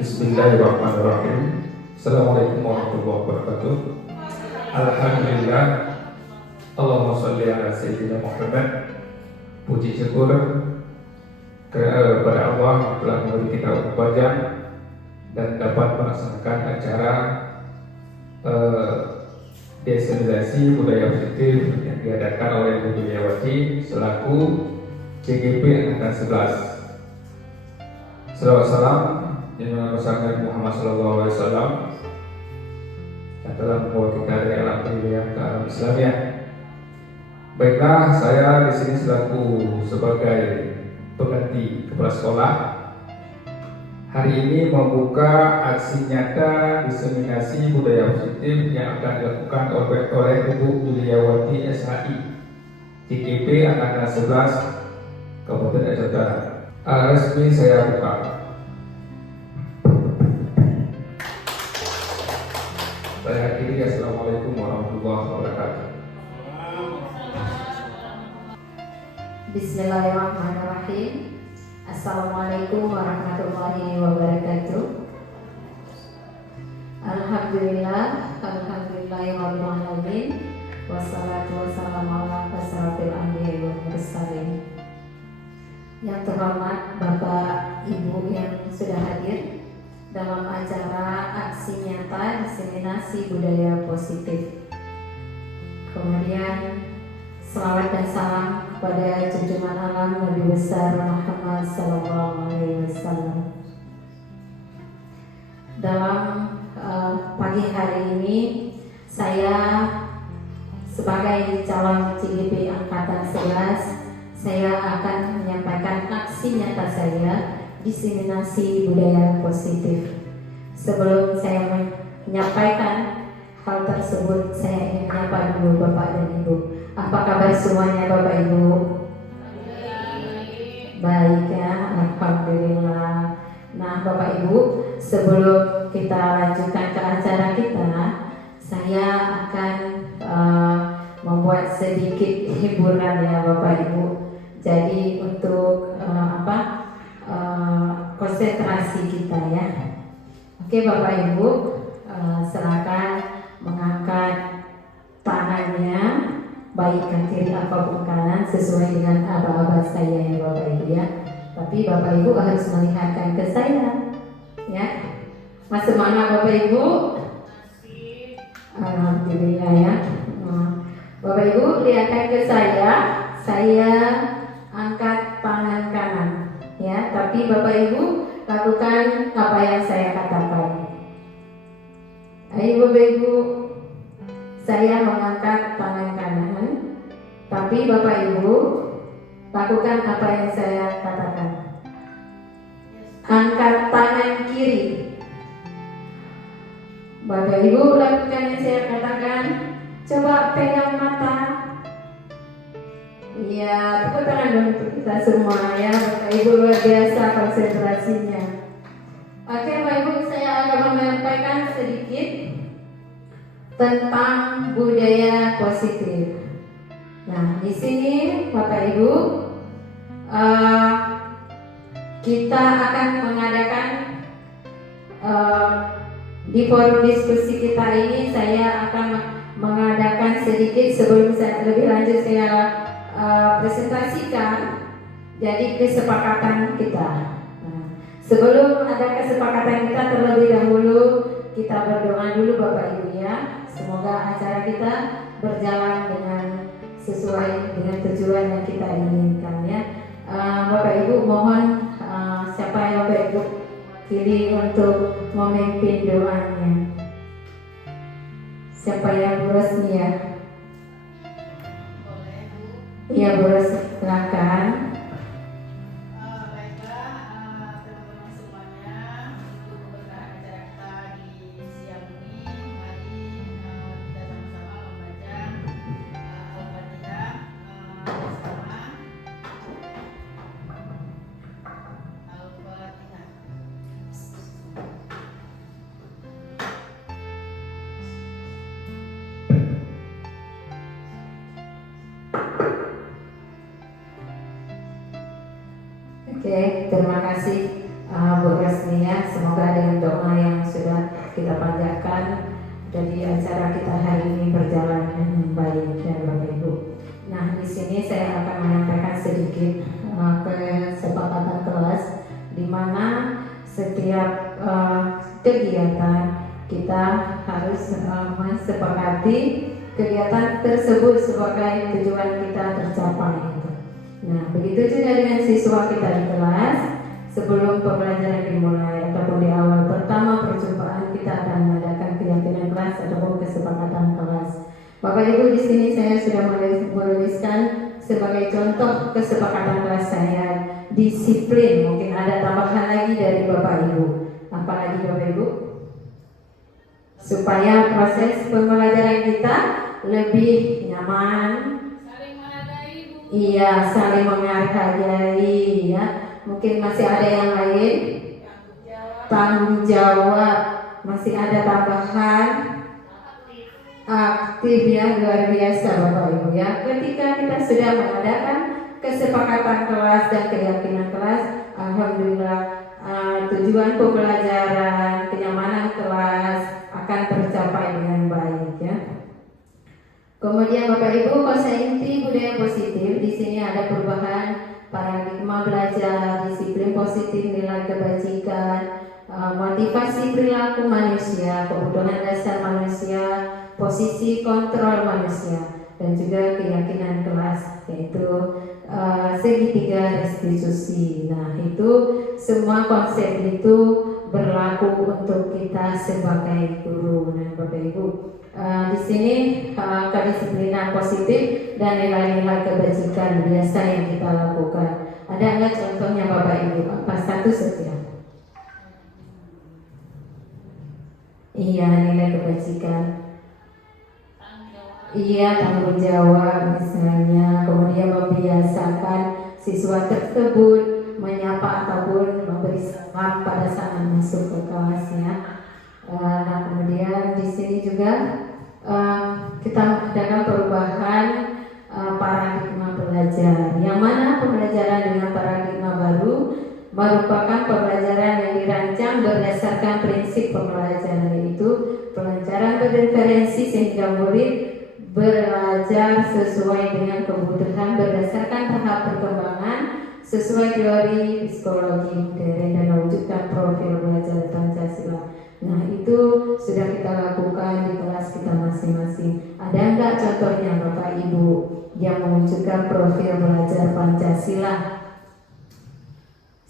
Bismillahirrahmanirrahim. Assalamualaikum warahmatullahi wabarakatuh. Alhamdulillah. Allahumma sholli ala sayyidina Muhammad. Puji syukur kepada Allah yang telah memberi kita kebahagiaan dan dapat melaksanakan acara desentralisasi budaya positif yang diadakan oleh Bu Juliawati selaku CGP Angkatan 11. Salawat salam yang bersama Muhammad Sallallahu Alaihi Wasallam yang telah membawa kita dari alam dunia ke alam Islamiyah. Baiklah, saya di sini selaku sebagai pengganti kepala sekolah. Hari ini membuka aksi nyata diseminasi budaya positif yang akan dilakukan oleh Ibu Juliawati SHI, CGP Angkatan 11 Kabupaten Aceh Utara. Resmi saya buka. Saya akhiri. Assalamualaikum warahmatullahi wabarakatuh. Bismillahirrahmanirrahim. Assalamualaikum warahmatullahi wabarakatuh. Alhamdulillahirabbil alamin. Wassalatu wassalamu ala asyrofil anbiya'i wal mursalin. Yang terhormat Bapak Ibu yang sudah hadir dalam acara aksi nyata diseminasi budaya positif. Kemudian selawat dan salam kepada junjungan alam Nabi besar Muhammad Sallallahu Alaihi Wasallam. Dalam pagi hari ini saya sebagai calon CGP Angkatan 11, saya akan menyampaikan aksi nyata saya diseminasi budaya positif. Sebelum saya menyampaikan hal tersebut, saya ingin menyapa dulu Bapak dan Ibu. Apa kabar semuanya Bapak Ibu? Baik ya, alhamdulillah. Nah Bapak Ibu, sebelum kita lanjutkan ke acara kita, saya akan membuat sedikit hiburan ya Bapak Ibu. Jadi untuk konsentrasi kita ya. Oke Bapak Ibu, silakan mengangkat tangannya baik ke kiri apapun kanan sesuai dengan aba-aba saya ya Bapak Ibu ya. Tapi Bapak Ibu harus melihatkan ke saya ya. Masih mana Bapak Ibu? Alhamdulillah ya. Bapak Ibu lihatkan ke saya angkat tangan kanan ya. Tapi Bapak Ibu lakukan apa yang saya katakan. Ayo Bapak Ibu, saya mengangkat tangan kanan, tapi Bapak Ibu lakukan apa yang saya katakan. Angkat tangan kiri. Bapak Ibu lakukan yang saya katakan. Coba pegang mata. Iya, tepuk tangan dong untuk kita semua ya. Bapak Ibu luar biasa konsentrasinya. Oke Bapak Ibu, saya akan menyampaikan sedikit tentang budaya positif. Nah, di sini Bapak Ibu, kita akan mengadakan di forum diskusi kita ini. Saya akan mengadakan sedikit sebelum saya lebih lanjut saya presentasikan. Jadi kesepakatan kita. Sebelum ada kesepakatan kita, terlebih dahulu kita berdoa dulu Bapak Ibu ya. Semoga acara kita berjalan dengan sesuai dengan tujuan yang kita inginkan ya. Bapak Ibu mohon siapa yang Bapak Ibu pilih untuk memimpin doanya? Siapa yang Bu Rosnia? Boleh Bu. Iya Bu Ros, silakan. Baiklah teman-teman semuanya, untuk keberkahan acara kita di siang ini, mari kita sama-sama membaca Al-Fatihah bersama. Al-Fatihah. Oke, terima kasih Bu Rasmia. Semoga dengan doa yang sudah kita panjatkan dari acara kita hari ini berjalan dengan baik ya Bapak Ibu. Nah, di sini saya akan menyampaikan sedikit kesepakatan kelas di mana setiap kegiatan kita harus mensepakati kegiatan tersebut sebagai tujuan kita tercapai. Nah, begitu juga dengan siswa kita di kelas. Sebelum pembelajaran dimulai ataupun di awal pertama perjumpaan, kita akan mengadakan keyakinan kelas ataupun kesepakatan kelas. Bapak Ibu, di sini saya sudah menuliskan sebagai contoh kesepakatan kelas saya disiplin. Mungkin ada tambahan lagi dari Bapak Ibu. Apalagi Bapak Ibu? Supaya proses pembelajaran kita lebih nyaman. Iya, saling menghargai ya. Mungkin masih ada yang lain. Tanggung jawab. Masih ada tambahan. Aktif ya, luar biasa Bapak Ibu ya. Ketika kita sudah mengadakan kesepakatan kelas dan keyakinan kelas, alhamdulillah tujuan pembelajaran, kenyamanan kelas akan tercapai dengan baik ya. Kemudian Bapak Ibu, kosa inti budaya positif, di sini ada perubahan paradigma belajar, disiplin positif, nilai kebajikan, motivasi perilaku manusia, kebutuhan dasar manusia, posisi kontrol manusia, dan juga keyakinan kelas, yaitu segitiga restitusi. Nah, itu semua konsep itu berlaku untuk kita sebagai guru. Nah, Bapak Ibu, di sini kedisiplinan positif dan nilai-nilai kebajikan biasa yang kita lakukan. Ada nggak contohnya Bapak Ibu? Apa satu saja? Iya, nilai kebajikan. Iya, tanggung jawab misalnya. Kemudian membiasakan siswa tersebut menyapa ataupun memberi salam pada saat masuk ke kelas ya. Nah, kemudian di sini juga kita mengadakan perubahan paradigma belajar. Yang mana pembelajaran dengan paradigma baru merupakan pembelajaran yang dirancang berdasarkan prinsip pembelajaran, yaitu pelajaran berreferensi sehingga murid belajar sesuai dengan kebutuhan berdasarkan tahap perkembangan sesuai teori psikologi modern dan mewujudkan profil belajar Pancasila. Nah, itu sudah kita lakukan di kelas kita masing-masing. Ada enggak contohnya Bapak Ibu yang mewujudkan profil belajar Pancasila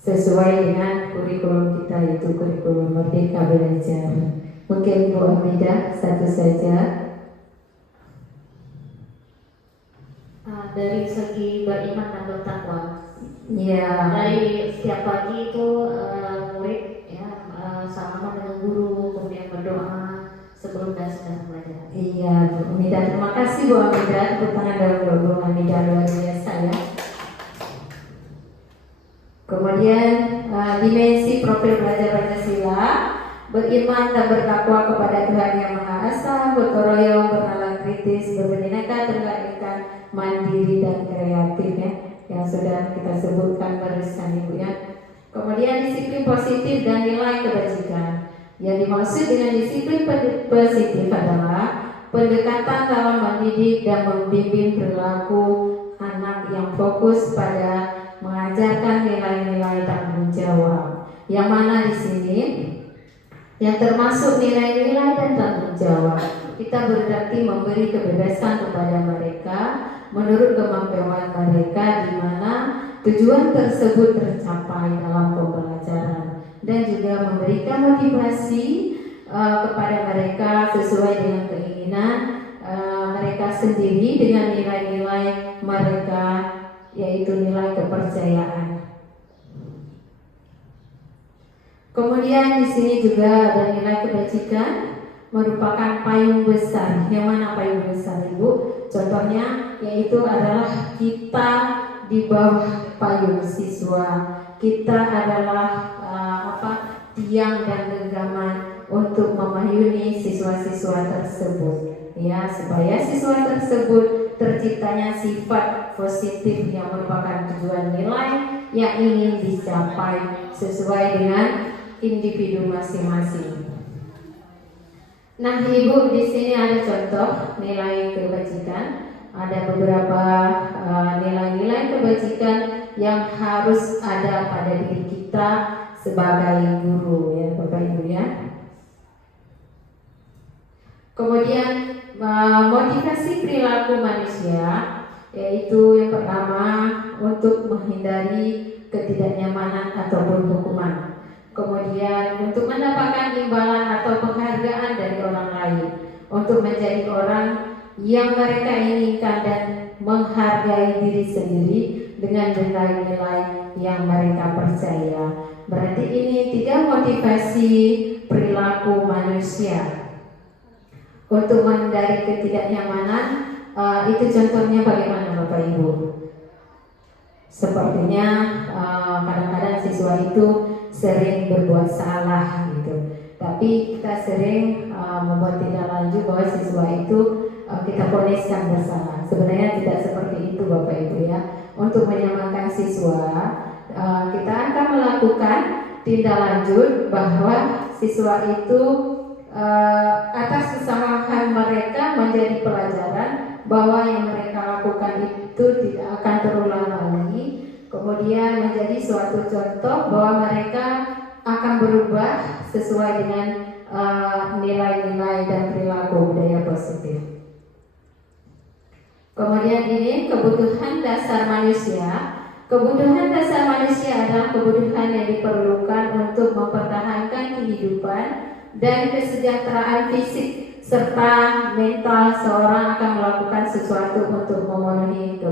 sesuai dengan kurikulum kita, yaitu kurikulum Merdeka Belajar? Mungkin Bu Amidah satu saja. Dari segi beriman dan bertakwa. Ya. Dari setiap pagi itu murid ya salaman dengan guru, kemudian berdoa sebelum dan sesudah pelajaran. Iya, Bu Amidah. Terima kasih Bu Amidah. Tepuk tangan dahulu Bu Amidah, luar biasa ya. Kemudian dimensi profil belajar Pancasila, beriman dan bertakwa kepada Tuhan Yang Maha Esa, bergotong royong, bernalar kritis, berbineka tunggal ika, mandiri dan kreatif ya, yang sudah kita sebutkan barusan Ibu ya. Kemudian disiplin positif dan nilai kebajikan. Yang dimaksud dengan disiplin positif adalah pendekatan dalam mendidik dan membimbing perilaku anak yang fokus pada mengajarkan nilai-nilai tanggung jawab. Yang mana di sini yang termasuk nilai-nilai dan tanggung jawab. Kita berarti memberi kebebasan kepada mereka menurut kemampuan mereka, di mana tujuan tersebut tercapai dalam pembelajaran, dan juga memberikan motivasi kepada mereka sesuai dengan keinginan mereka sendiri dengan nilai-nilai mereka, yaitu nilai kepercayaan. Kemudian di sini juga ada nilai kebajikan, merupakan payung besar. Yang mana payung besar, Ibu? Contohnya yaitu adalah kita di bawah payung siswa. Kita adalah tiang dan genggaman untuk memayungi siswa-siswa tersebut, ya, supaya siswa tersebut terciptanya sifat positif yang merupakan tujuan nilai yang ingin dicapai sesuai dengan individu masing-masing. Nah, Ibu, di sini ada contoh nilai kebajikan. Ada beberapa nilai-nilai kebajikan yang harus ada pada diri kita sebagai guru, ya Bapak Ibu ya. Kemudian motivasi perilaku manusia, yaitu yang pertama untuk menghindari ketidaknyamanan ataupun hukuman. Kemudian untuk mendapatkan imbalan atau penghargaan dari orang lain, untuk menjadi orang yang mereka inginkan dan menghargai diri sendiri dengan nilai-nilai yang mereka percaya. Berarti ini 3 motivasi perilaku manusia. Untuk menghindari ketidaknyamanan, itu contohnya bagaimana Bapak Ibu? Sepertinya kadang-kadang siswa itu sering berbuat salah gitu, tapi kita sering membuat tindak lanjut bahwa siswa itu kita voniskan bersalah. Sebenarnya tidak seperti itu Bapak Ibu ya. Untuk menyamakan siswa, kita akan melakukan tindak lanjut bahwa siswa itu atas kesalahan mereka menjadi pelajaran bahwa yang mereka lakukan itu tidak akan terulang lagi. Kemudian menjadi suatu contoh bahwa mereka akan berubah sesuai dengan nilai-nilai dan perilaku budaya positif. Kemudian ini kebutuhan dasar manusia. Kebutuhan dasar manusia adalah kebutuhan yang diperlukan untuk mempertahankan kehidupan dan kesejahteraan fisik serta mental seorang akan melakukan sesuatu untuk memenuhi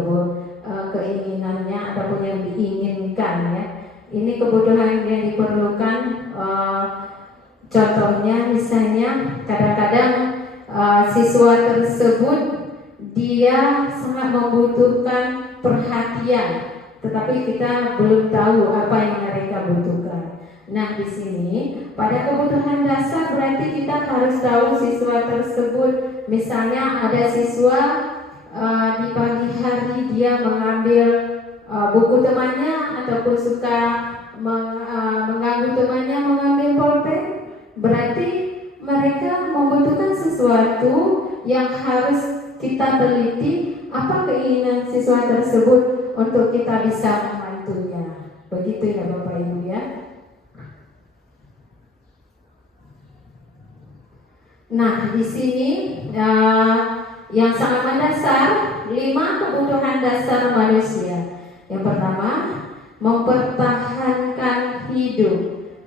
keinginannya ataupun yang diinginkan ya. Ini kebutuhan yang diperlukan. Contohnya misalnya kadang-kadang siswa tersebut dia sangat membutuhkan perhatian, tetapi kita belum tahu apa yang mereka butuhkan. Nah, di sini pada kebutuhan dasar berarti kita harus tahu siswa tersebut. Misalnya ada siswa di pagi hari dia mengambil buku temannya ataupun suka mengganggu temannya mengambil pulpen, berarti mereka membutuhkan sesuatu yang harus kita teliti apa keinginan siswa tersebut untuk kita bisa membantunya. Begitu ya Bapak Ibu ya. Nah, di sini yang sangat mendasar 5 kebutuhan dasar manusia. Yang pertama, mempertahankan hidup.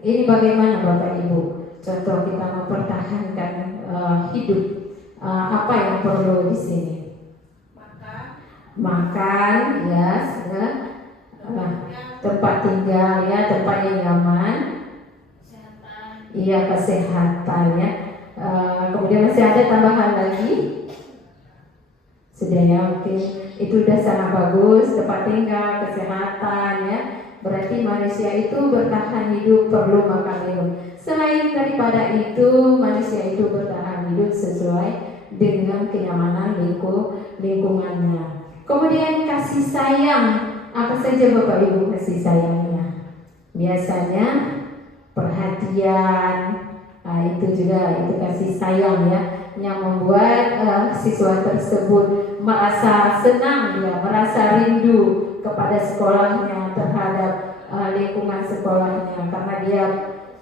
Ini bagaimana Bapak Ibu? Contoh kita mempertahankan hidup. Apa yang perlu di sini? Makan, ya, tempat tinggal, ya, tempat yang nyaman, iya, kesehatan, ya. Kemudian masih ada tambahan lagi. Sudah ya, oke. Itu udah sangat bagus. Tempat tinggal, kesehatan, ya. Berarti manusia itu bertahan hidup perlu makan minum. Selain daripada itu, manusia itu bertahan hidup sesuai dengan kenyamanan lingkungannya. Kemudian kasih sayang. Apa saja Bapak Ibu kasih sayangnya? Biasanya perhatian. Nah, itu juga itu kasih sayang ya, yang membuat siswa tersebut merasa senang, dia merasa rindu kepada sekolahnya, terhadap lingkungan sekolahnya, karena dia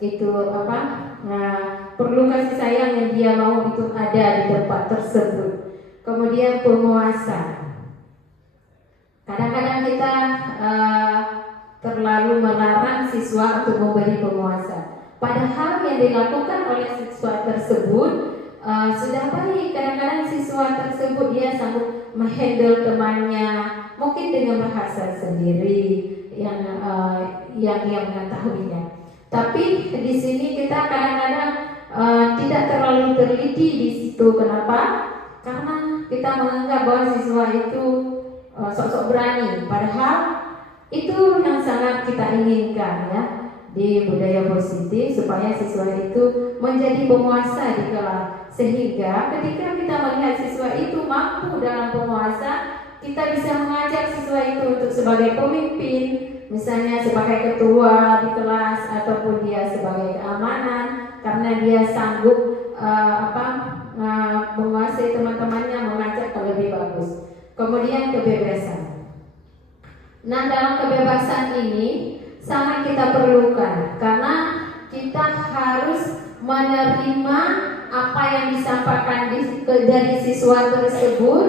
itu perlu kasih sayang yang dia mau itu ada di tempat tersebut. Kemudian penguasa. Kadang-kadang kita terlalu melarang siswa untuk memberi penguasa. Padahal yang dilakukan oleh siswa tersebut sudah baik. Kadang-kadang siswa tersebut dia sanggup menghandle temannya, mungkin dengan bahasa sendiri yang dia mengetahuinya. Tapi di sini kita kadang-kadang tidak terlalu teliti di situ. Kenapa? Karena kita menganggap bahwa siswa itu sok-sok berani. Padahal itu yang sangat kita inginkan ya di budaya positif, supaya siswa itu menjadi penguasa di kelas. Sehingga ketika kita melihat siswa itu mampu dalam penguasa, kita bisa mengajar siswa itu untuk sebagai pemimpin, misalnya sebagai ketua di kelas, ataupun dia sebagai keamanan, karena dia sanggup menguasai teman-temannya, mengajak ke lebih bagus. Kemudian kebebasan. Nah, dalam kebebasan ini sangat kita perlukan, karena kita harus menerima apa yang disampaikan dari siswa tersebut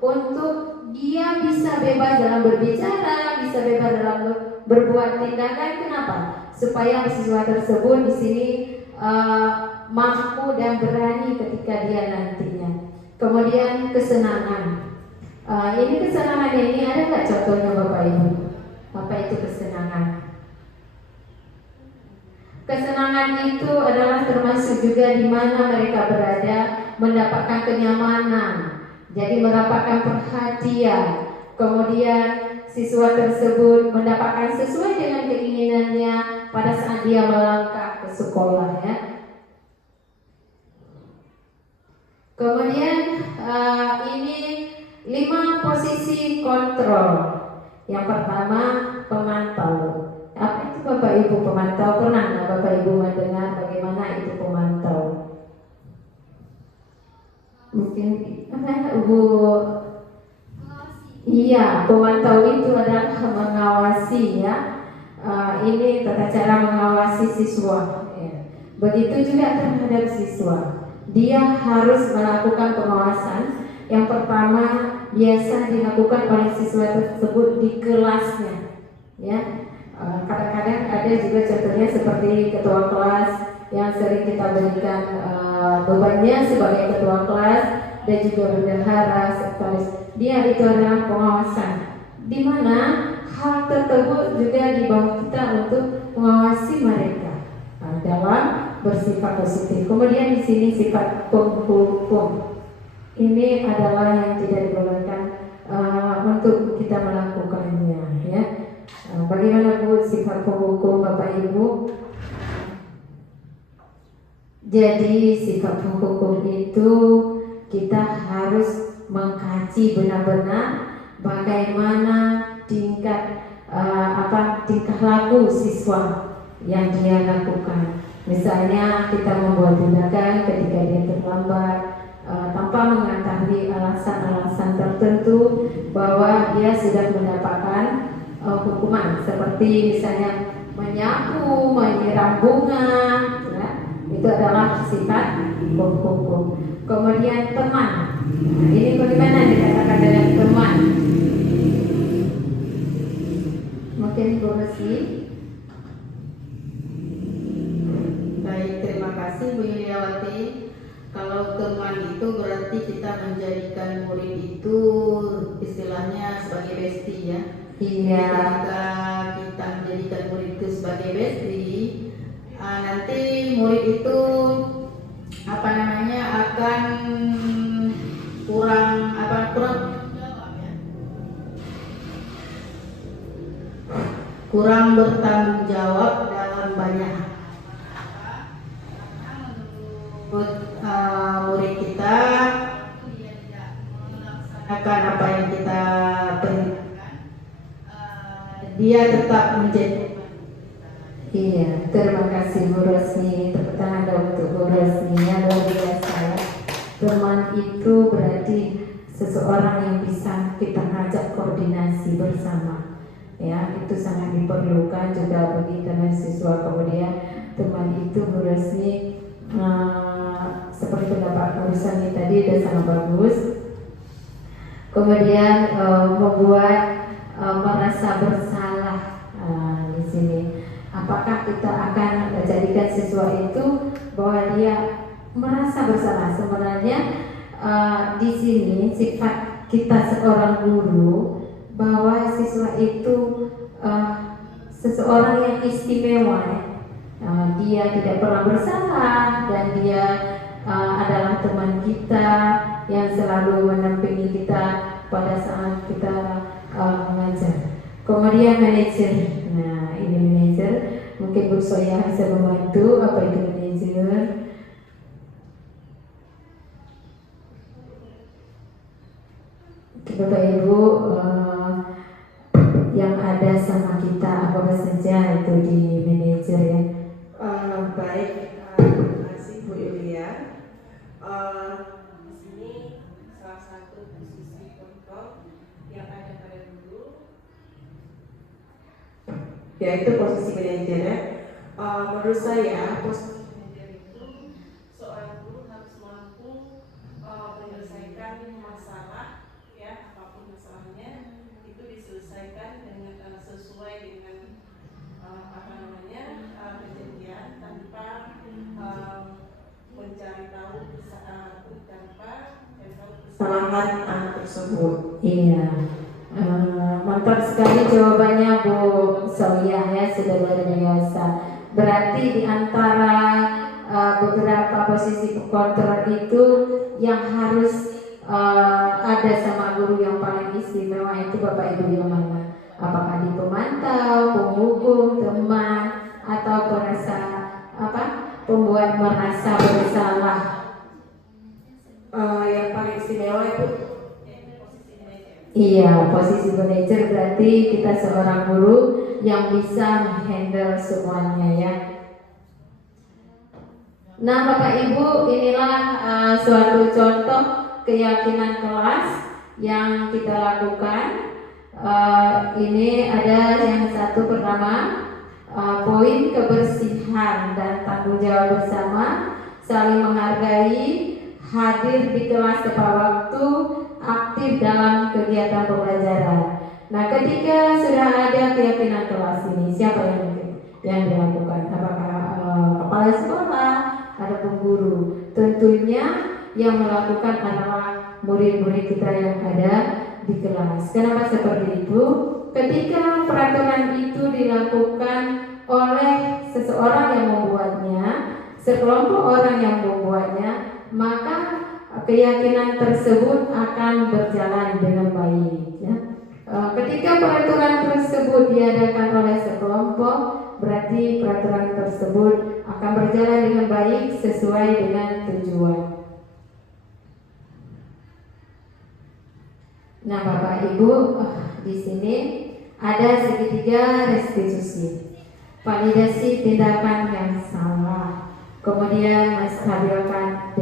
untuk dia bisa bebas dalam berbicara, bisa bebas dalam berbuat tindakan. Kenapa? Supaya siswa tersebut di sini mampu dan berani ketika dia nantinya. Kemudian kesenangan. Ini kesenangan ini ada nggak contohnya Bapak Ibu? Apa itu kesenangan? Kesenangan itu adalah termasuk juga di mana mereka berada, mendapatkan kenyamanan, jadi mendapatkan perhatian. Kemudian siswa tersebut mendapatkan sesuai dengan keinginannya pada saat dia melangkah ke sekolah ya. Kemudian ini 5 posisi kontrol. Yang pertama, pemantau. Apa itu Bapak Ibu pemantau? Pernah nggak Bapak Ibu mendengar bagaimana itu pemantau? Mungkin Bu. Iya, pemantau itu adalah mengawasi ya. Ini tata cara mengawasi siswa ya. Begitu juga terhadap siswa. Dia harus melakukan pengawasan. Yang pertama biasa dilakukan oleh siswa tersebut di kelasnya ya. Kadang-kadang ada juga contohnya seperti ketua kelas yang sering kita berikan bebannya sebagai ketua kelas, dan juga bendahara, sekretaris. Dia itu adalah pengawasan, di mana hal tersebut juga di bawah kita untuk mengawasi mereka dalam bersifat positif. Kemudian di sini sifat penghukum. Ini adalah yang tidak dibolehkan untuk kita melakukannya ya. Bagaimana Bu sifat penghukum Bapak Ibu? Jadi sifat penghukum itu kita harus mengkaji benar-benar bagaimana tingkah laku siswa yang dia lakukan. Misalnya kita membuat tindakan ketika dia terlambat tanpa mengetahui alasan-alasan tertentu bahwa dia sudah mendapatkan hukuman, seperti misalnya menyapu, menyiram bunga ya, itu adalah sifat penghukum. Kemudian teman. Nah, ini bagaimana dikatakan dengan teman? Mungkin Bu Resi. Baik, terima kasih Bu Yuliawati. Kalau teman itu berarti kita menjadikan murid itu istilahnya sebagai bestie ya. Iya. Ketika kita menjadikan murid itu sebagai bestie, nanti murid itu akan kurang bertanggung jawab dalam banyak hal. Menurut murid kita, dia tidak melaksanakan apa yang kita perintahkan, dia tetap menjadi. Iya, terima kasih Bu Rosni. Tepuk tangan dong untuk Bu Rosni yang luar biasa. Teman itu berarti seseorang yang bisa kita ajak koordinasi bersama. Ya, itu sangat diperlukan juga bagi teman siswa. Kemudian teman itu Bu Rosni dan sangat bagus. Kemudian membuat merasa bersalah di sini. Apakah kita akan jadikan siswa itu bahwa dia merasa bersalah? Sebenarnya di sini sifat kita seorang guru bahwa siswa itu seseorang yang istimewa. Dia tidak pernah bersalah dan dia adalah teman kita yang selalu menampingi kita pada saat kita mengajar. Kemudian manajer. Nah, ini manajer. Mungkin Bu Soya bisa membantu apa itu manajer. Bapak Ibu yang ada sama kita apa saja itu di manajer ya. Baik, terima kasih Bu Yulia. Di sini salah satu posisi kontrol yang ada pada guru, yaitu posisi manajer ya. Menurut saya posisi manajer itu seorang guru harus mampu menyelesaikan masalah ya, apapun masalahnya itu diselesaikan dengan sesuai dengan kejadian tanpa mencari tahu kesalahan anak tersebut. Iya, mantap sekali jawabannya Bu Soya ya, sudah luar biasa. Berarti di antara beberapa posisi kontrol itu yang harus ada sama guru yang paling istimewa itu Bapak Ibu yang mana? Apakah di pemantau, penghukum, teman, atau pembuat merasa bersalah? Yang paling istimewa itu posisi manajer. Iya, posisi manajer berarti kita seorang guru yang bisa menghandle semuanya ya. Nah Bapak Ibu, inilah suatu contoh keyakinan kelas yang kita lakukan. Ini ada yang satu pertama, poin kebersihan dan tanggung jawab bersama, saling menghargai, hadir di kelas tepat waktu, aktif dalam kegiatan pembelajaran. Nah, ketika sudah ada keyakinan kelas ini, siapa yang dilakukan? Apakah kepala sekolah, ada guru? Tentunya yang melakukan adalah murid-murid kita yang ada di kelas. Kenapa seperti itu? Ketika peraturan itu dilakukan oleh seseorang yang membuatnya, sekelompok orang yang membuatnya, maka keyakinan tersebut akan berjalan dengan baik ya. Ketika peraturan tersebut diadakan oleh sekelompok, berarti peraturan tersebut akan berjalan dengan baik sesuai dengan tujuan. Nah, Bapak Ibu, di sini ada segitiga restitusi, validasi tindakan yang salah, kemudian menstabilkan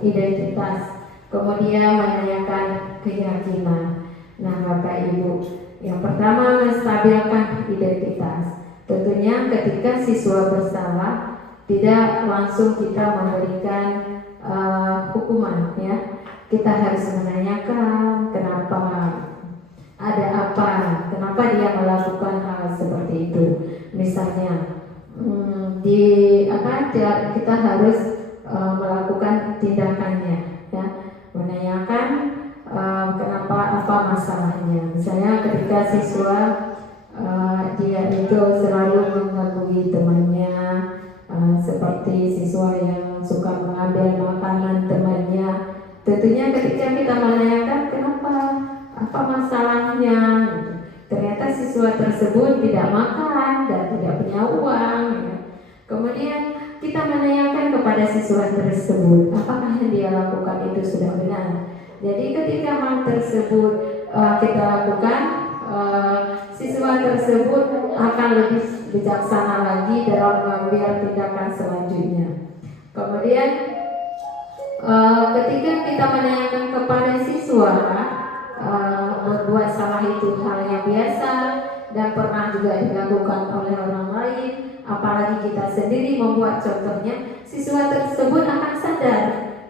identitas, kemudian menanyakan keyakinan. Nah, Bapak Ibu, yang pertama menstabilkan identitas. Tentunya ketika siswa bersalah, tidak langsung kita memberikan hukuman ya. Kita harus menanyakan kenapa, ada apa, kenapa dia melakukan hal seperti itu. Misalnya kita harus melakukan tindakannya ya, menanyakan kenapa, apa masalahnya. Misalnya ketika siswa dia itu selalu mengganggu temannya, seperti siswa yang suka mengambil makanan temannya. Tentunya ketika kita menanyakan kenapa, apa masalahnya, ternyata siswa tersebut tidak makan dan tidak punya uang ya. Kemudian kita menanyakan kepada siswa tersebut apakah yang dia lakukan itu sudah benar. Jadi ketika hal tersebut kita lakukan, siswa tersebut akan lebih bijaksana lagi dalam mengambil tindakan selanjutnya. Kemudian ketika kita menanyakan kepada siswa berbuat salah itu hal yang biasa dan pernah juga dilakukan oleh orang lain, apalagi kita sendiri membuat contohnya, siswa tersebut akan sadar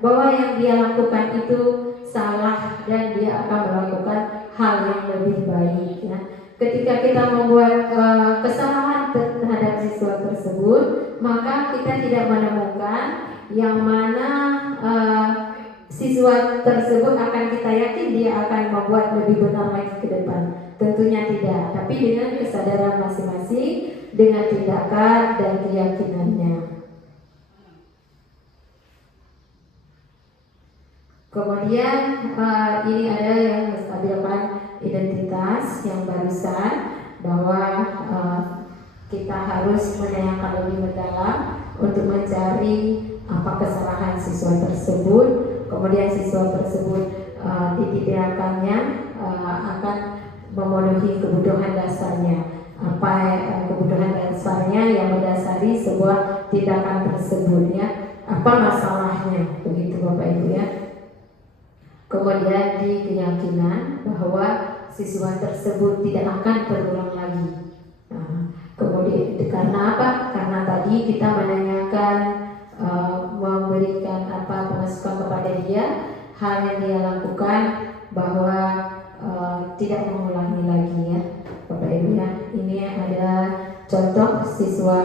bahwa yang dia lakukan itu salah dan dia akan melakukan hal yang lebih baik ya. Ketika kita membuat kesalahan terhadap siswa tersebut, maka kita tidak menemukan yang mana siswa tersebut akan kita yakin dia akan membuat lebih benar lagi ke depan. Tentunya tidak, tapi dengan kesadaran masing-masing, dengan tindakan dan keyakinannya. Kemudian ini ada yang menstabilkan identitas yang barusan, bahwa kita harus menanyakan lebih mendalam untuk mencari apa kesalahan siswa tersebut. Kemudian siswa tersebut ditidakkannya akan memenuhi kebutuhan dasarnya. Apa kebutuhan dasarnya yang mendasari sebuah tindakan tersebut ya? Apa masalahnya? Begitu Bapak Ibu ya. Kemudian di keyakinan bahwa siswa tersebut tidak akan terulang lagi. Kemudian karena apa? Karena tadi kita menanyakan, memberikan apa pemasukan kepada dia, hal yang dia lakukan bahwa tidak mengulangi lagi ya, Bapak Ibu ya. Ini ada contoh siswa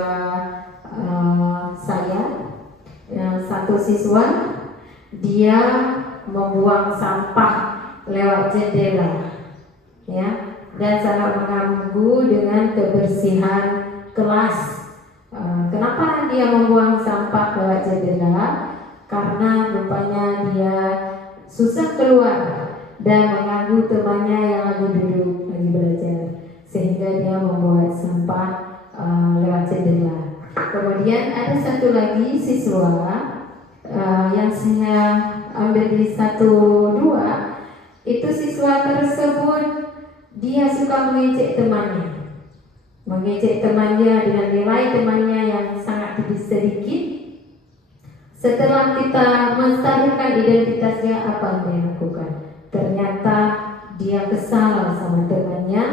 saya, satu siswa dia membuang sampah lewat jendela ya, dan sangat mengganggu dengan kebersihan kelas. Kenapa dia membuang sampah lewat jendela? Karena rupanya dia susah keluar dan mengganggu temannya yang lagi duduk lagi belajar, sehingga dia membuat sampah lewat jendela. Kemudian ada satu lagi siswa yang saya ambil di 1-2, itu siswa tersebut dia suka mengejek temannya, dengan nilai temannya yang sangat sedikit. Setelah kita menstabilkan identitasnya, apa yang dia lakukan? Ternyata dia kesal sama temannya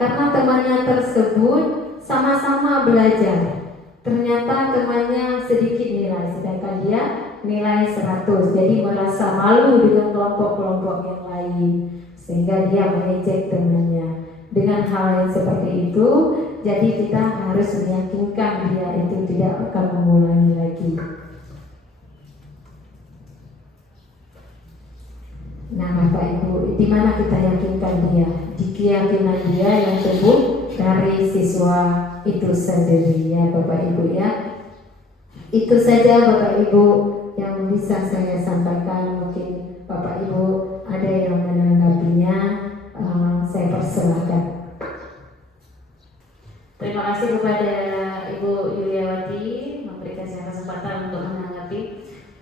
karena temannya tersebut sama-sama belajar. Ternyata temannya sedikit nilai, sedangkan dia nilai 100. Jadi merasa malu dengan kelompok-kelompok yang lain, sehingga dia mengejek temannya. Dengan hal yang seperti itu, jadi kita harus meyakinkan dia itu tidak akan mengulangi lagi. Nah Bapak Ibu, di mana kita yakinkan dia? Di keyakinan dia yang tumbuh dari siswa itu sendiri ya Bapak Ibu ya. Itu saja Bapak Ibu yang bisa saya sampaikan. Mungkin Bapak Ibu ada yang menanggapinya, saya persilahkan. Terima kasih kepada Ibu Yuliawati memberikan saya kesempatan untuk menanggapi.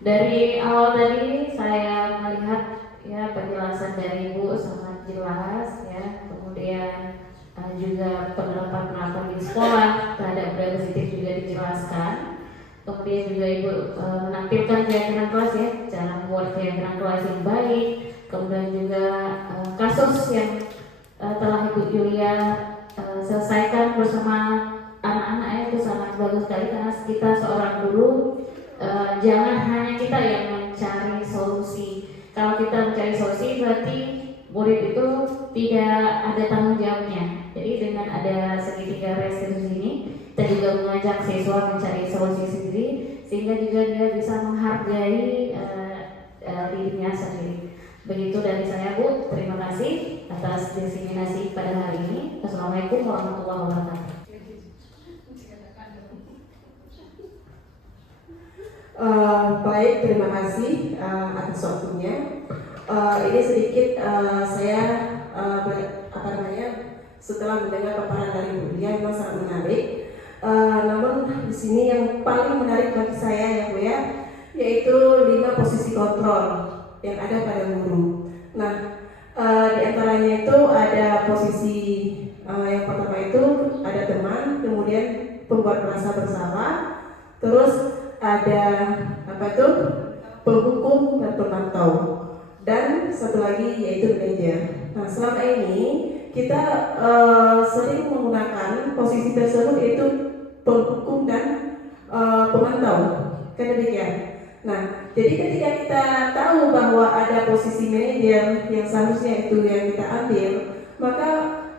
Dari awal tadi saya melihat ya penjelasan dari Ibu sangat jelas ya. Kemudian juga penerapan di sekolah terhadap budaya positif juga dijelaskan. Kemudian juga Ibu menampilkan keyakinan kelas ya, cara membuat keyakinan kelas yang baik. Kemudian juga kasus yang telah Ibu Yulia selesaikan bersama anak-anak itu sangat bagus sekali, karena kita seorang guru jangan hanya kita yang mencari solusi. Kalau kita mencari solusi berarti murid itu tidak ada tanggung jawabnya. Jadi dengan ada segitiga restriksi ini, kita juga mengajak siswa mencari solusi sendiri, sehingga juga dia bisa menghargai dirinya sendiri. Begitu dari saya Bu, terima kasih atas diseminasi pada hari ini. Assalamualaikum warahmatullahi wabarakatuh. Baik, terima kasih atas waktunya. Ini sedikit saya setelah mendengar paparan dari Bu Lia memang sangat menarik. Namun di sini yang paling menarik bagi saya ya Bu ya, yaitu 5 posisi kontrol yang ada pada guru. Nah, di antaranya itu ada posisi yang pertama itu ada teman, kemudian pembuat merasa bersalah, terus ada penghukum dan pemantau, dan satu lagi yaitu manajer. Nah, selama ini kita sering menggunakan posisi tersebut yaitu penghukum dan pemantau, kan demikian. Nah, jadi ketika kita tahu bahwa ada posisi manajer yang seharusnya itu yang kita ambil, maka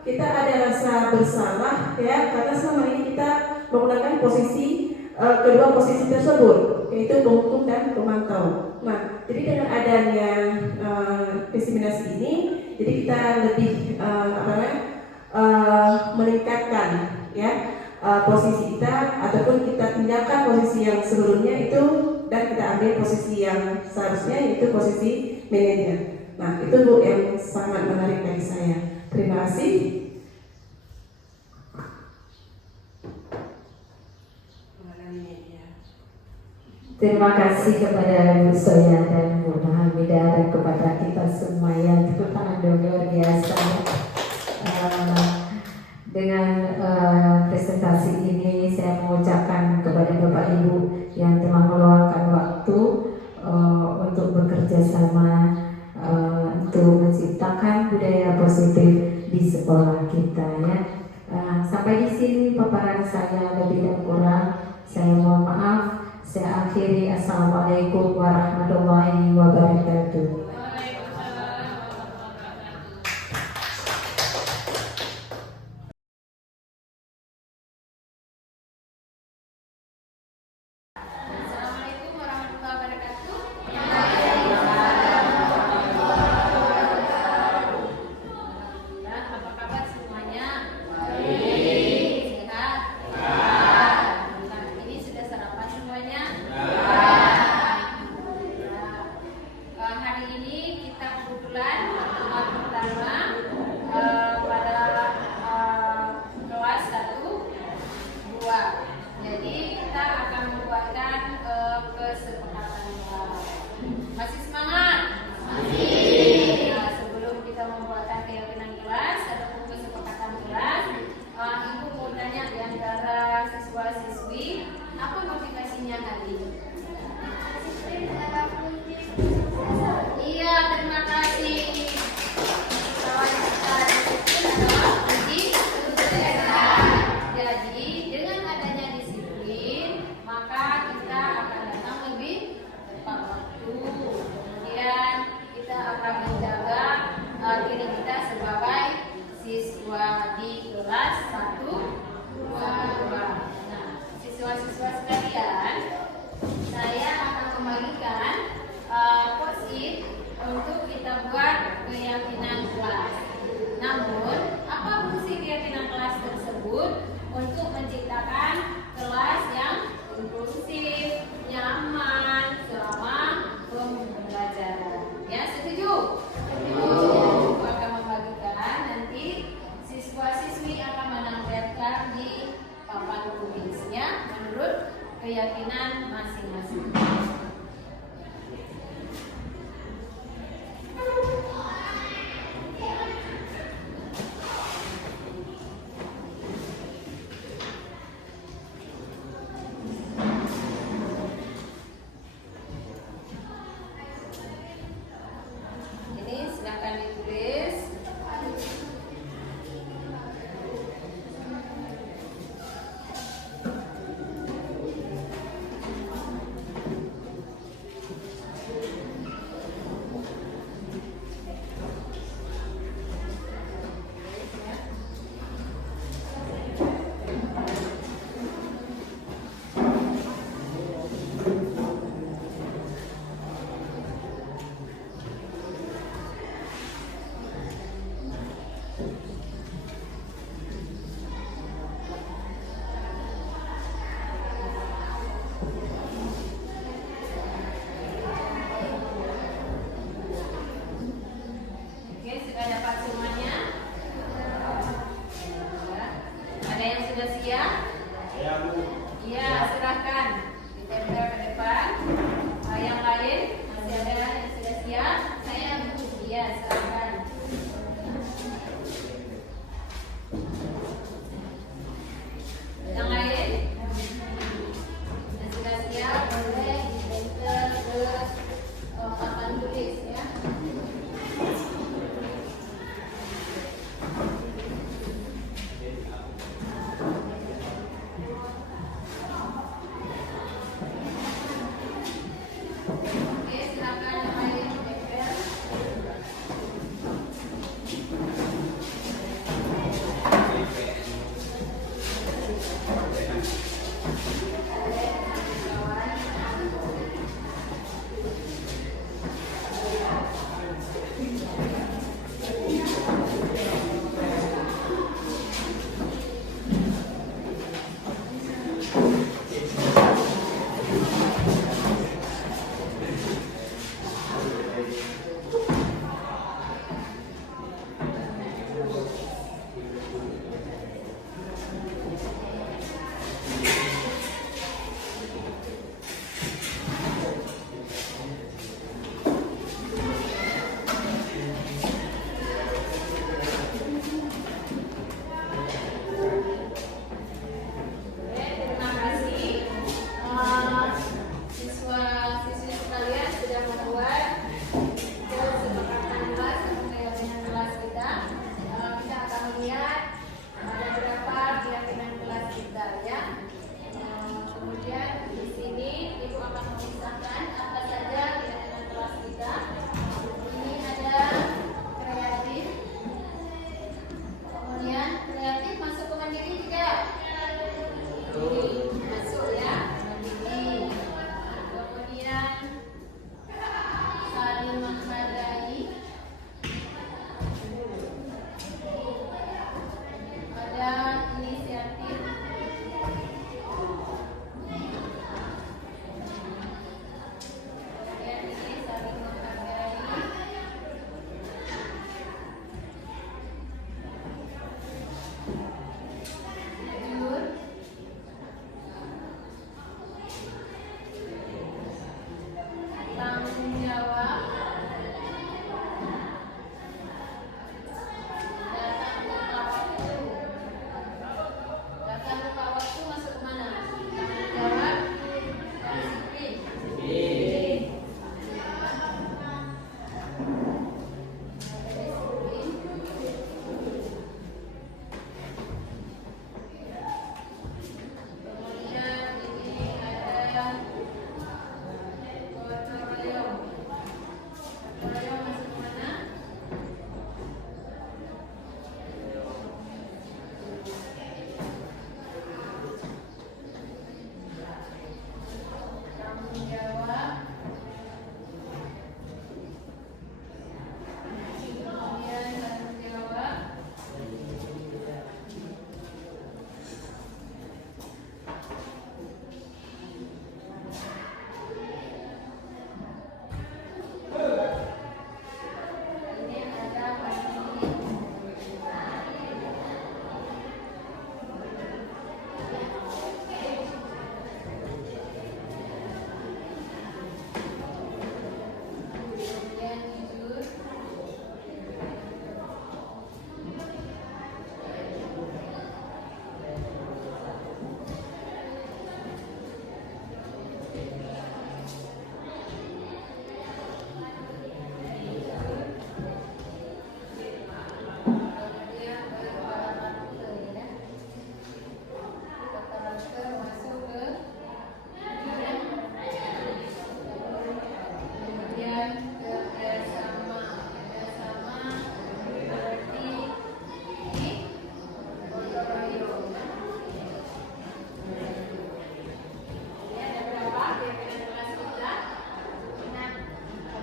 kita ada rasa bersalah ya, karena selama ini kita menggunakan posisi kedua posisi tersebut, yaitu penghukum dan pemantau. Nah, jadi dengan adanya diseminasi ini, jadi kita lebih meningkatkan ya posisi kita, ataupun kita tinggalkan posisi yang sebelumnya itu dan kita ambil posisi yang seharusnya, yaitu posisi manajer. Nah, itu Bu yang sangat menarik bagi saya. Terima kasih. Terima kasih kepada Bu Soya dan Bu Hamidah dan kepada kita semua yang tepuk tangan dong, luar biasa. Dengan presentasi ini saya mengucapkan kepada Bapak Ibu yang telah meluangkan waktu untuk bekerja sama untuk menciptakan budaya positif di sekolah kita ya. Sampai di sini paparan saya, lebih dan kurang saya mohon maaf. Saya akhiri. Assalamualaikum warahmatullahi wabarakatuh. Assalamualaikum warahmatullahi wabarakatuh. Dan apa kabar semuanya? Sehat? Nah, ini sudah sarapan semuanya? Hari ini kita kebetulan pertemuan pertama pada kelas 1-2. Jadi kita akan membuatkan kesepakatan kelas. Masih semangat? Masih. Nah, sebelum kita membuatkan keyakinan kelas ataupun kesepakatan kelas, Ibu mau tanya di antara siswa-siswi, apa motivasinya hari ini? Iya, terima kasih. Kawan kita disiplin adalah kunci kesuksesan. Jadi dengan adanya disiplin, maka kita akan datang lebih tepat waktu. Kemudian kita akan menjaga diri kita sebagai siswa di kelas 1-2. Nah, siswa-siswa sekalian, saya akan membagikan post-it untuk kita buat keyakinan kelas. Namun, apa fungsi keyakinan kelas tersebut? Untuk menciptakan kelas yang inklusif, nyaman selama pembelajaran. Ya, setuju? Setuju. Akan membagikan, nanti siswa-siswi akan menampilkan di papan tulisnya menurut keyakinan masing-masing.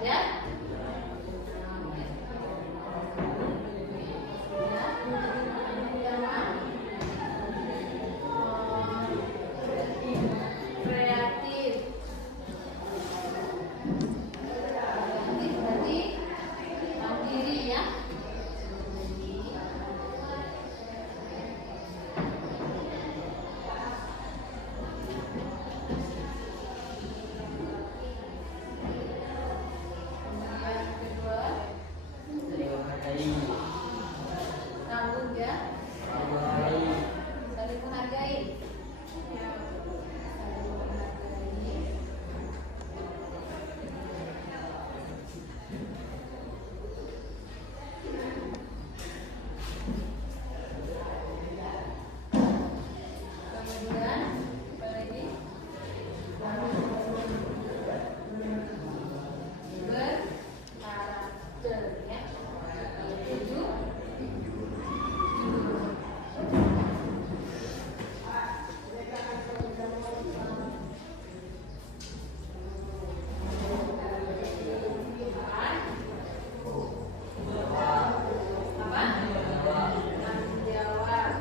belajar. Kreatif. Berarti mandiri ya. Yang kedua, tanggung ya. Saling menghargai. Kemudian apa lagi? Berkarakter ya. Tujuh. Apa? Tanggung jawab.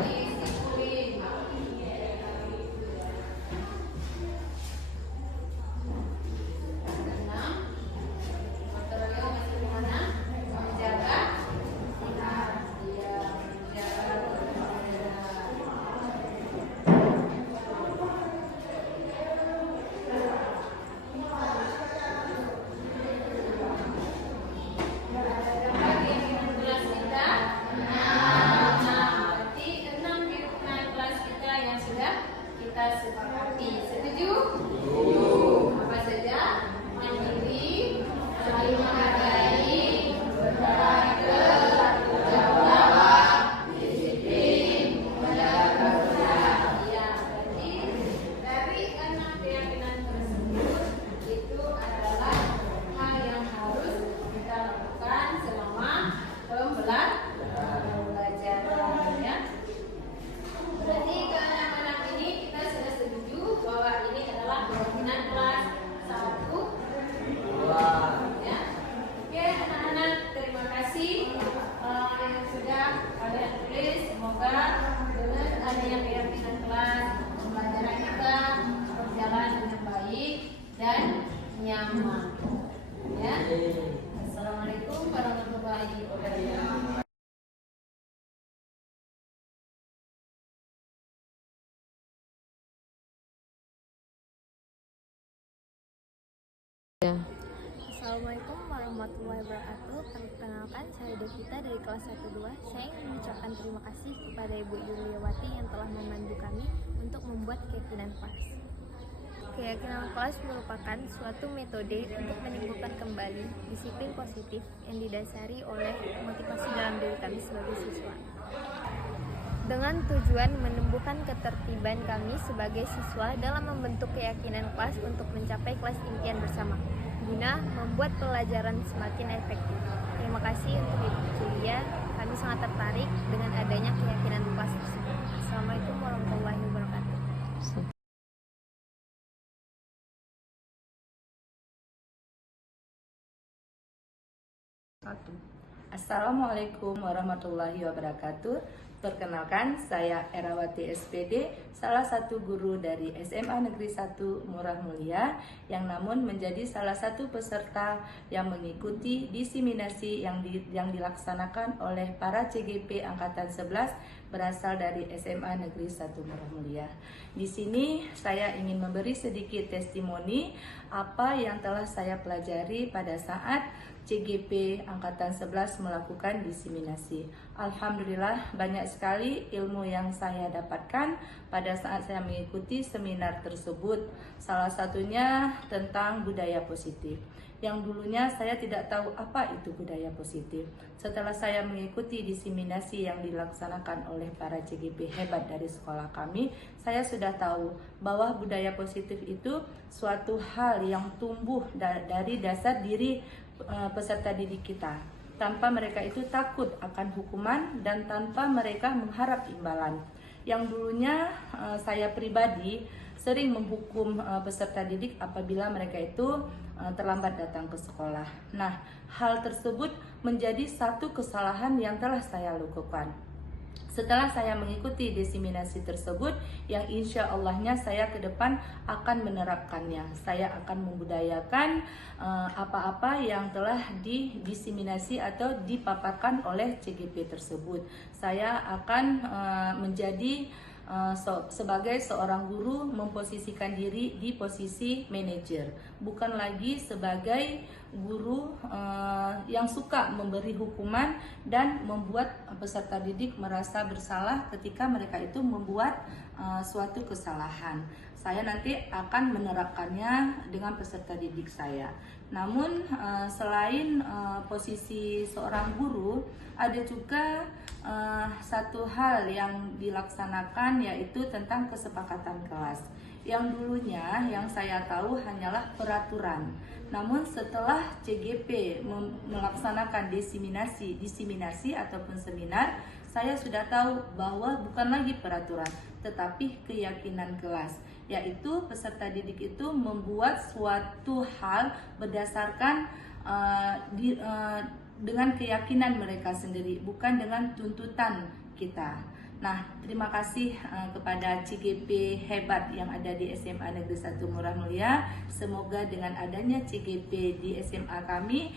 Disiplin. Enam. Material masih di mana? Menjaga. Iya, menjaga. Keyakinan kelas kita. Berarti 6 keyakinan kelas kita yang sudah kita sepakati. Setuju? Apa saja? Mandiri, saling menghargai, berkarakter, berjawab, disiplin, menjaga kebersihan. Ya, berarti dari 6 keyakinan tersebut itu adalah hal yang harus kita lakukan selama pembelajaran ya. Berarti keenam-enam ini kita sudah setuju bahwa ini adalah keyakinan kelas 1, 2 ya. Oke anak-anak, terima kasih yang sudah kalian tulis. Semoga dengan adanya keyakinan kelas, pembelajaran kita berjalan dengan baik dan nyaman ya. Assalamualaikum warahmatullahi wabarakatuh. Assalamualaikum warahmatullahi wabarakatuh. Perkenalkan, saya Devita dari kelas 1-2. Saya ingin mengucapkan terima kasih kepada Ibu Yuliawati yang telah membantu kami untuk membuat keyakinan kelas. Keyakinan kelas merupakan suatu metode untuk menimbulkan kembali disiplin positif yang didasari oleh motivasi dalam diri kami sebagai siswa. Dengan tujuan menumbuhkan ketertiban kami sebagai siswa dalam membentuk keyakinan kelas untuk mencapai kelas impian bersama, guna membuat pelajaran semakin efektif. Terima kasih untuk Ibu Julia, kami sangat tertarik dengan adanya keyakinan kelas tersebut. Assalamualaikum warahmatullahi wabarakatuh. Assalamualaikum warahmatullahi wabarakatuh. Perkenalkan, saya Erawati SPD, salah satu guru dari SMA Negeri 1 Murah Mulia, yang namun menjadi salah satu peserta yang mengikuti diseminasi yang dilaksanakan oleh para CGP Angkatan 11 berasal dari SMA Negeri 1 Murah Mulia. Di sini saya ingin memberi sedikit testimoni apa yang telah saya pelajari pada saat CGP Angkatan 11 melakukan diseminasi. Alhamdulillah banyak sekali ilmu yang saya dapatkan pada pada saat saya mengikuti seminar tersebut. Salah satunya tentang budaya positif. Yang dulunya saya tidak tahu apa itu budaya positif. Setelah saya mengikuti diseminasi yang dilaksanakan oleh para CGP hebat dari sekolah kami, saya sudah tahu bahwa budaya positif itu suatu hal yang tumbuh dari dasar diri peserta didik kita. Tanpa mereka itu takut akan hukuman dan tanpa mereka mengharap imbalan. Yang dulunya saya pribadi sering menghukum peserta didik apabila mereka itu terlambat datang ke sekolah. Nah, hal tersebut menjadi satu kesalahan yang telah saya lakukan. Setelah saya mengikuti diseminasi tersebut, yang insya Allahnya saya ke depan akan menerapkannya. Saya akan membudayakan apa-apa yang telah didiseminasi atau dipaparkan oleh CGP tersebut. Saya akan menjadi sebagai seorang guru memposisikan diri di posisi manajer, bukan lagi sebagai guru yang suka memberi hukuman dan membuat peserta didik merasa bersalah ketika mereka itu membuat suatu kesalahan. Saya nanti akan menerapkannya dengan peserta didik saya. Namun selain posisi seorang guru, ada juga satu hal yang dilaksanakan, yaitu tentang kesepakatan kelas. Yang dulunya yang saya tahu hanyalah peraturan. Namun setelah CGP melaksanakan diseminasi ataupun seminar, saya sudah tahu bahwa bukan lagi peraturan, tetapi keyakinan kelas, yaitu peserta didik itu membuat suatu hal berdasarkan dengan keyakinan mereka sendiri, bukan dengan tuntutan kita. Nah, terima kasih kepada CGP hebat yang ada di SMA Negeri 1 Murah Mulia. Semoga dengan adanya CGP di SMA kami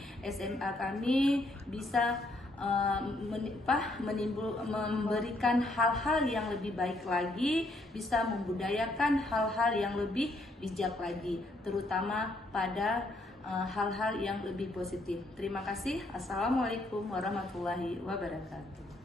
bisa memberikan hal-hal yang lebih baik lagi, bisa membudayakan hal-hal yang lebih bijak lagi, terutama pada hal-hal yang lebih positif. Terima kasih. Assalamualaikum warahmatullahi wabarakatuh.